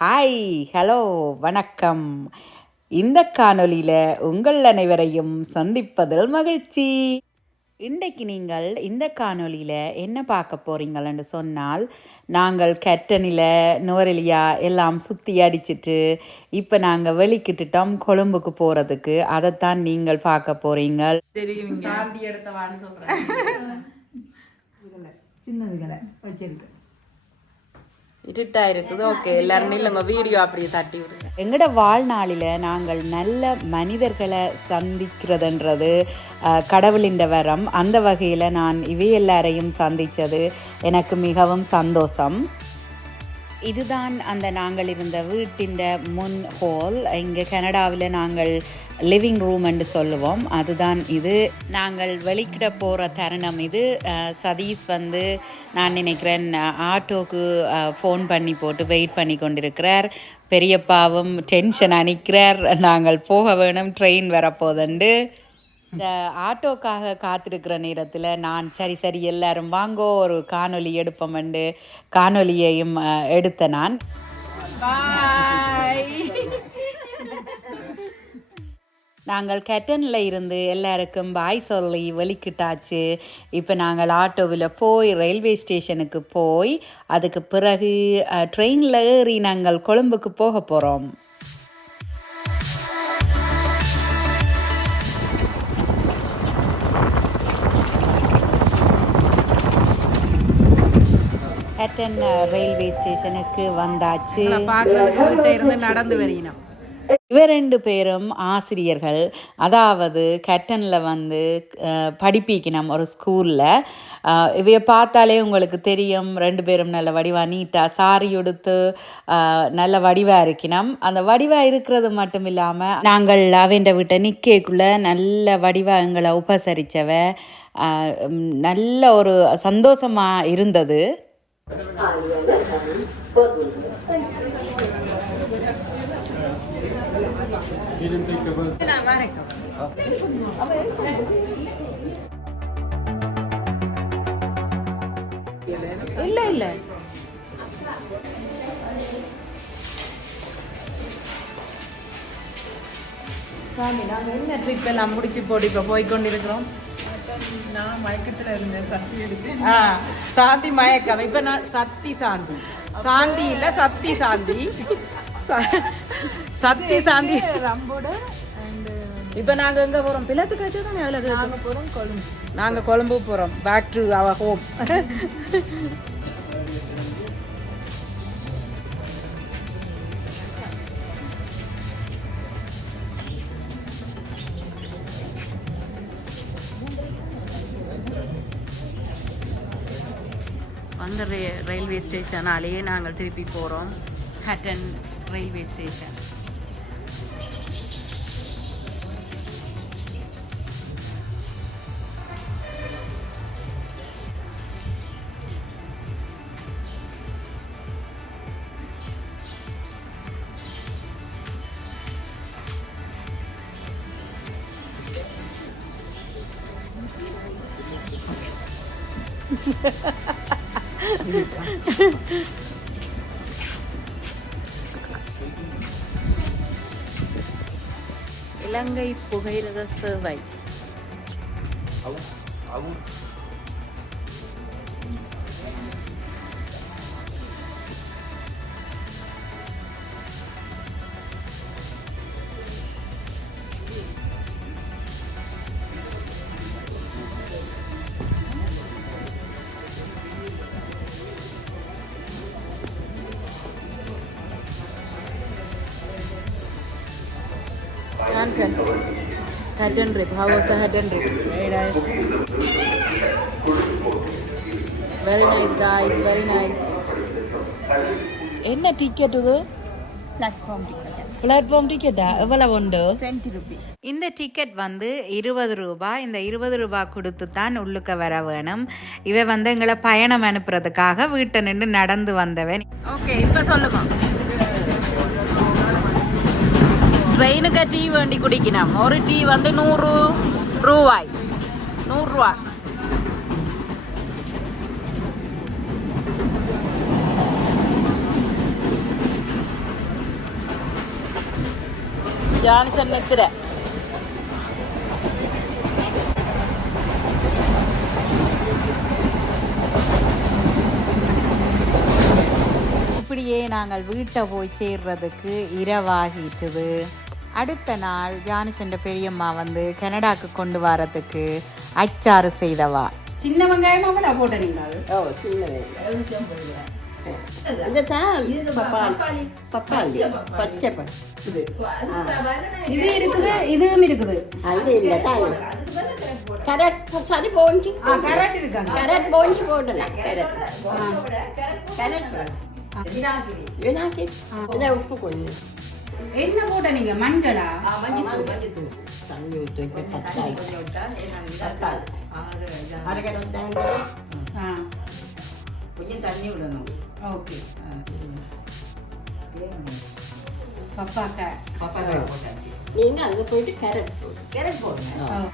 Hi hello வணக்கம். இந்த காணொளியில் உங்கள் அனைவரையும் சந்திப்பதில் மகிழ்ச்சி. இன்றைக்கு நீங்கள் இந்த காணொளியில் என்ன பார்க்க போகிறீங்கள்னு சொன்னால் நாங்கள் கெட்டனில் நுவரெலியா எல்லாம் சுற்றி அடிச்சிட்டு இப்போ நாங்கள் வெளிக்கிட்டுட்டோம் கொழும்புக்கு போகிறதுக்கு அதைத்தான் நீங்கள் பார்க்க போகிறீங்க தெரியுங்க. சின்னதுகளை வச்சிருக்கு. இருட்டா இருக்குது ஓகே எல்லாரும் நில்லுங்க. வீடியோ அப்படியே தட்டி விடுங்க. எங்களோட வாழ்நாளில் நாங்கள் நல்ல மனிதர்களை சந்திக்கிறதுன்றது கடவுளின் வரம். அந்த வகையில் நான் இவை எல்லாரையும் சந்தித்தது எனக்கு மிகவும் சந்தோஷம். இதுதான் அந்த நாங்கள் இருந்த வீட்டின் முன் ஹால் இங்கே கனடாவில் நாங்கள் லிவிங் ரூம் என்று சொல்லுவோம். அதுதான் இது. நாங்கள் வெளிக்கிட போகிற தருணம் இது. சதீஷ் வந்து நான் நினைக்கிறேன் ஆட்டோக்கு ஃபோன் பண்ணி போட்டு வெயிட் பண்ணி கொண்டிருக்கிறார். பெரியப்பாவும் டென்ஷன் அணிக்கிறார். நாங்கள் போக வேணும் ட்ரெயின் வரப்போதண்டு. இந்த ஆட்டோக்காக காத்திருக்கிற நேரத்தில் நான் சரி சரி எல்லாரும் வாங்கோ ஒரு காணொளி எடுப்போம்ண்டு காணொளியையும் அஹ், எடுத்த நான். நாங்கள் கெட்டனில் இருந்து எல்லாருக்கும் பாய் சொல்லி வெளிக்கிட்டாச்சு. இப்போ நாங்கள் ஆட்டோவில் போய் ரயில்வே ஸ்டேஷனுக்கு போய் அதுக்கு பிறகு ட்ரெயினில் ஏறி நாங்கள் கொழும்புக்கு போக போகிறோம் ஹட்டன் ரயில்வே ஸ்டேஷனுக்கு வந்தாச்சு. இருந்து நடந்து வரணும் இவ ரெண்டு பேரும் ஆசிரியர்கள். அதாவது கட்டனில் வந்து படிப்பிக்கணும் ஒரு ஸ்கூலில் இவைய பார்த்தாலே உங்களுக்கு தெரியும். ரெண்டு பேரும் நல்ல வடிவா நீட்டாக சாரி உடுத்து நல்ல வடிவாக இருக்கணும். அந்த வடிவாக இருக்கிறது மட்டும் இல்லாமல் நாங்கள் அவன் வீட்டை நிற்கக்குள்ளே நல்ல வடிவாக எங்களை உபசரித்தவ நல்ல ஒரு சந்தோஷமாக இருந்தது. இல்லை இல்லை. சாமி நாங்கள் என்ன ட்ரிப் எல்லாம் முடிச்சு போட்டு இப்போ போய் கொண்டிருக்கிறோம் நான் மயக்கத்துல இருந்தேன் சக்தி எடுத்து ஆ சாந்தி மயக்கம். இப்போ நான் சக்தி சாந்தி. சாந்தி இல்லை சக்தி சாந்தி. சக்தி சாந்தி. ரம்போட இப்போ நாங்கள் எங்கே போகிறோம் வச்சு தானே அதில் நாங்கள் போகிறோம் கொழும்பு. நாங்கள் கொழும்பு போகிறோம் பேக் டு அவர் ஹோம் வந்த ரே ரயில்வே ஸ்டேஷனாலேயே நாங்கள் திருப்பி போகிறோம் ஹட்டன் ரயில்வே ஸ்டேஷன் இலங்கை புகையிரத சேவை Johnson. Hutton trip. How was the Hutton trip? Very nice. Very nice, guys. Very nice. என்ன டிக்கெட் இது பிளாட்ஃபார்ம் டிக்கெட் பிளாட்ஃபார்ம் டிக்கெட்டா எவ்வளவு உண்டு டுவெண்ட்டி ருபீஸ் இந்த டிக்கெட் வந்து இருபது ரூபாய் இந்த இருபது ரூபாய் கொடுத்து தான் உள்ளுக்க வர வேணும் இவ வந்து எங்களை பயணம் அனுப்புறதுக்காக வீட்டை நின்று நடந்து வந்தவன் ஓகே இப்போ சொல்லுங்க ட்ரெயினுக்கு டீ வேண்டி குடிக்கணும் ஒரு டீ வந்து நூறு ரூபாய் நூறுரூவா ஜான்சன் நித்திர இப்படியே நாங்கள் வீட்டை போய் சேர்றதுக்கு இரவாகிட்டுது அடுத்த நாள் ஜானிசண்ட பெரியம்மா வந்து கனடாக்கு கொண்டு வரதுக்கு அச்சாறு செய்தவா? சின்ன வெங்காயமா கூட போட்ட நீங்க அது. ஓ சின்ன இந்த தான் பப்பாளி. பப்பாளி. பச்சை ப- இது. இருக்குது இதுவும் இருக்குது. அது இல்லை சரி கரெக்ட் போடலாம் கரட் வினாக்கி இதை உப்பு கொஞ்சம். என்ன போட்ட நீங்க? மஞ்சளா? தண்ணி ஊற்றி பத்தாது கொஞ்சம் தண்ணி விடணும். ஓகே.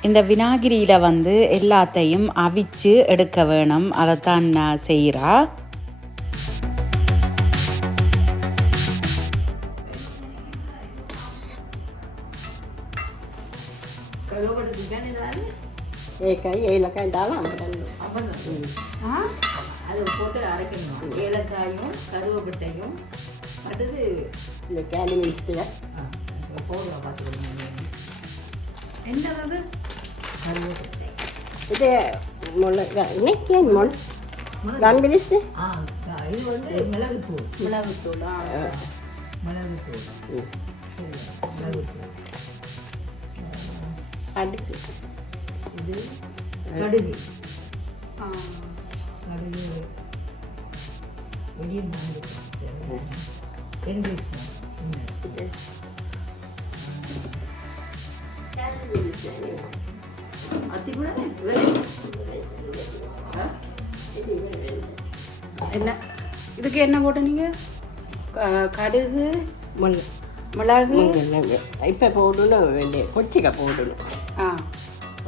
இந்த வினாகிரியில வந்து எல்லாத்தையும் அவிச்சு எடுக்க வேணும். அதைத்தான் நான் செய்கிறா ஏக்காய் ஏலக்காய் தாலும் ஐம்பது அது போட்டு அரைக்கணும். ஏலக்காயும் கருவேப்பிட்டையும் அடுத்து இந்த கேலி மிஸ்டில் போடுறோம் பார்த்துக்கணும் என்னது இது முளை இன்னைக்கு முள்? கம்பிரிஸ்து ஆ இது வந்து மிளகுத்தூள். மிளகுத்தூளா? மிளகுத்தூள். மிளகுத்தூள். அடுக்கு இது கடுகு. கடுகு வெளியே ரெண்டு என்ன? இதுக்கு என்ன போட்ட நீங்க? க- கடுகு முள் மிளகு. இப்போ போடணும் வேண்டிய கொச்சிக்க போடணும். ஆ.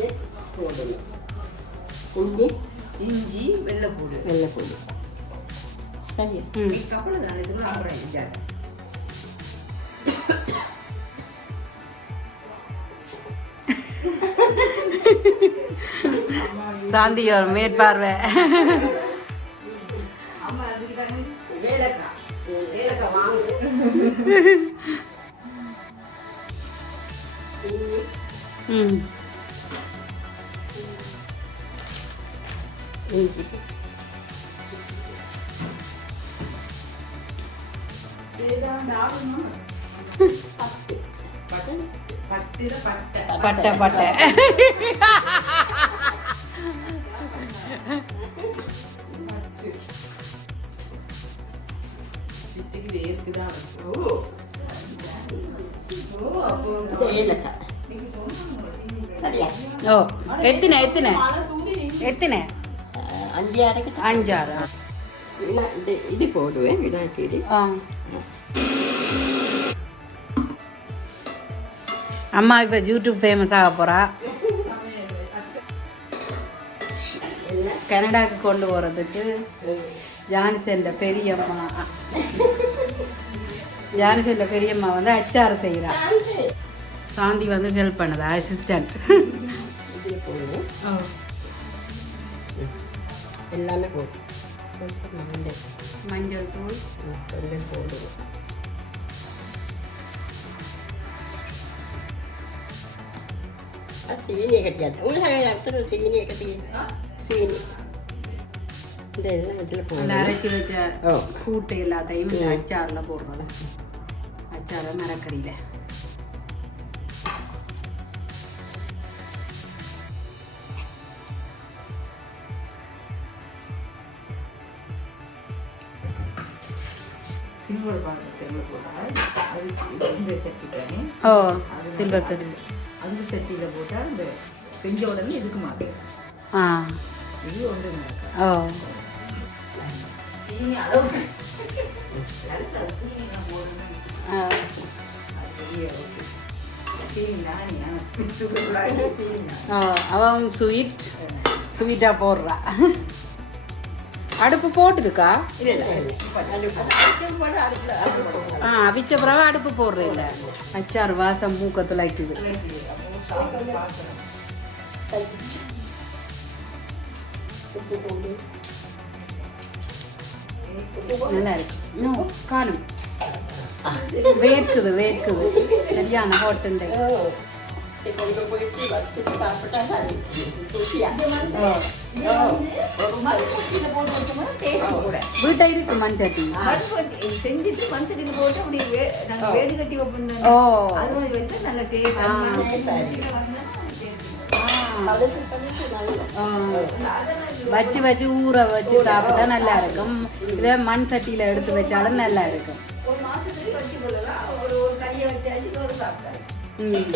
ஆ. போடணும் இஞ்சி இஞ்சி வெள்ளைப்பூடு வெள்ளைப்பூடி சரியா கப்பல் தானே இதுக்குள்ள அப்புறம் இஞ்சி சாந்தி ஒரு மேற்பார்வை ம். பட்டை பட்டை ஓ எத்தனை எத்தனை? எத்தனை? அஞ்சாறு வினா இது போடுவேன் வினாக்கீடு ஆ. அம்மா இப்போ யூடியூப் ஃபேமஸ் ஆக போகிறா கனடாக்கு கொண்டு போகிறதுக்கு ஜான்சன் பெரியம்மா. ஜான்சன் பெரியம்மா வந்து அச்சாறு செய்கிறா சாந்தி வந்து ஹெல்ப் பண்ணுதா அசிஸ்டண்ட் எல்லாமே கொஞ்சம் மஞ்சள் தூள். ம், கொஞ்சம் போடுவேன் அது சீனியை கட்டியாச்சு உங்களுக்கு அடுத்த சீனியை கட்டி சீனி இந்த எல்லாம் இதில் அந்த போடுவேன் அரைச்சி வச்ச ஓ கூட்டு எல்லாத்தையும் இந்த அச்சாரில் அந்த சட்டியில் போட்டால் இந்த செஞ்ச உடனே இதுக்கு மாட்டேன் ஆ. இது ஒன்று ஓ. அவன் ஸ்வீட் ஸ்வீட்டாக போடுறா. அடுப்பு போட்டுருக்கா? ஆ அவிச்ச பிறகு அடுப்பு போடுறேன் இல்லை அச்சாறு வாசம் மூக்க துளைக்குது. நல்லா இருக்கு. இன்னும் காணும். வேர்க்குது வேர்க்குது. சரியான ஹோட்டல் கொண்டு போயிட்டு வச்சுட்டு சாப்பிட்டா சரி ருசியாக வீட்டை இருக்கு மண்சட்டி செஞ்சுட்டு மனுஷனுக்கு போட்டு அப்படி வே- நாங்க வேடு கட்டி வைப்போம் ஓ அது மாதிரி வச்சா நல்ல டேஸ்ட் ஆ. வச்சு வச்சு ஊற வச்சு சாப்பிட்டா நல்லா இருக்கும் இதே மண் சட்டியில எடுத்து வச்சாலும் நல்லா இருக்கும் ஒரு மாசத்துக்கு வச்சு கொள்ளலாம் ஒரு கையை வச்சாச்சு ஒரு சாப்பிட்டாச்சு ம்.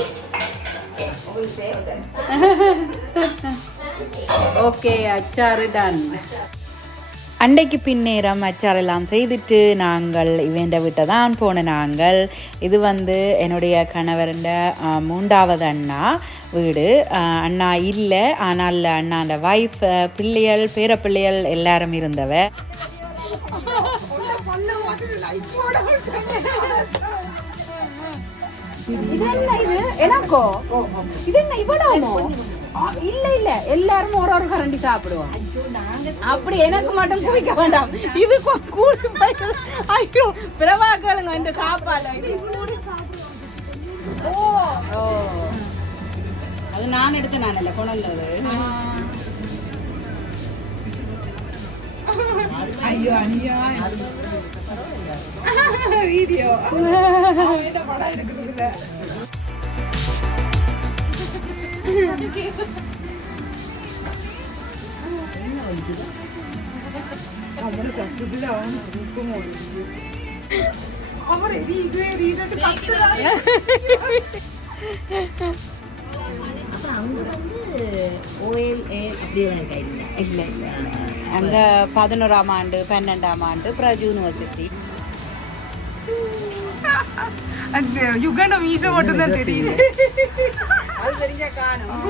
ஓகே அச்சாறு டன் அண்டைக்கு பின்னேரம் அச்சாரெல்லாம் செய்துட்டு நாங்கள் இவண்ட விட்ட தான் போன நாங்கள். இது வந்து என்னுடைய கணவருண்ட ஆ, மூன்றாவது அண்ணா வீடு. அண்ணா இல்லை ஆனால் அண்ணாண்ட வைஃப் பிள்ளைகள் பேரப்பிள்ளைகள் எல்லாரும் இருந்தவ இது என்ன இது? எனக்கோ? இது என்ன இவ்வளவுமோ? இல்ல இல்ல. எல்லாரும் ஒரு ஒரு கரண்டி சாப்பிடுவோம். அப்படி எனக்கு மட்டும் குவிக்க வேண்டாம். இது கூடி ஐயோ பிரபா கேளுங்க இந்த சாப்பாடு. இது ஓ. ஓ அது நான் எடுத்து நான் இல்ல கொண்டு வந்தது. வீடியோ என்ன படம் எடுக்கிறதுல നമ്മുടെ സത്യത്തിലാണ് നോക്കും അവർ എരിയത് എരിയതിട്ട് കത്ത് இல்லை இல்லை அங்கே பதினோராம் ஆண்டு பன்னெண்டாம் ஆண்டு பிரஜ் யூனிவர்சிட்டி அந்த யுகண்ட மட்டும்தான் தெரியுது. அது தெரிஞ்சா காணும்.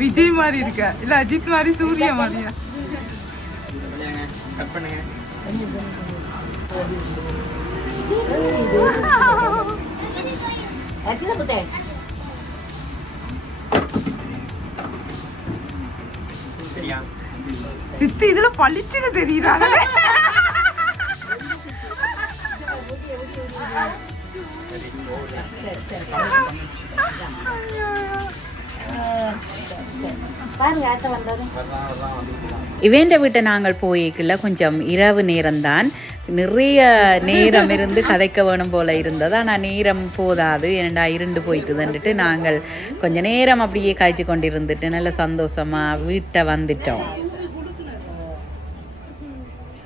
விஜய் மாதிரி இருக்க? இல்ல அஜித் மாதிரி சூர்யா மாதிரியா? சித்தி இதுல பளிச்சுன்னு தெரியுறாங்க இவேண்ட வீட்டை நாங்கள் போய்க்குள்ள கொஞ்சம் இரவு நேரம்தான். நிறைய நேரம் இருந்து கதைக்க வேணும் போல இருந்தது. ஆனால் நேரம் போதாது. என்னடா இருண்டு போயிட்டுதுன்ட்டு நாங்கள் கொஞ்ச நேரம் அப்படியே காய்ச்சி கொண்டிருந்துட்டு நல்ல சந்தோஷமா வீட்டை வந்துட்டோம்.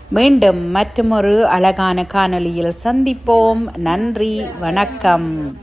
மீண்டும் மற்றொரு அழகான காணொளியில் சந்திப்போம். நன்றி வணக்கம்.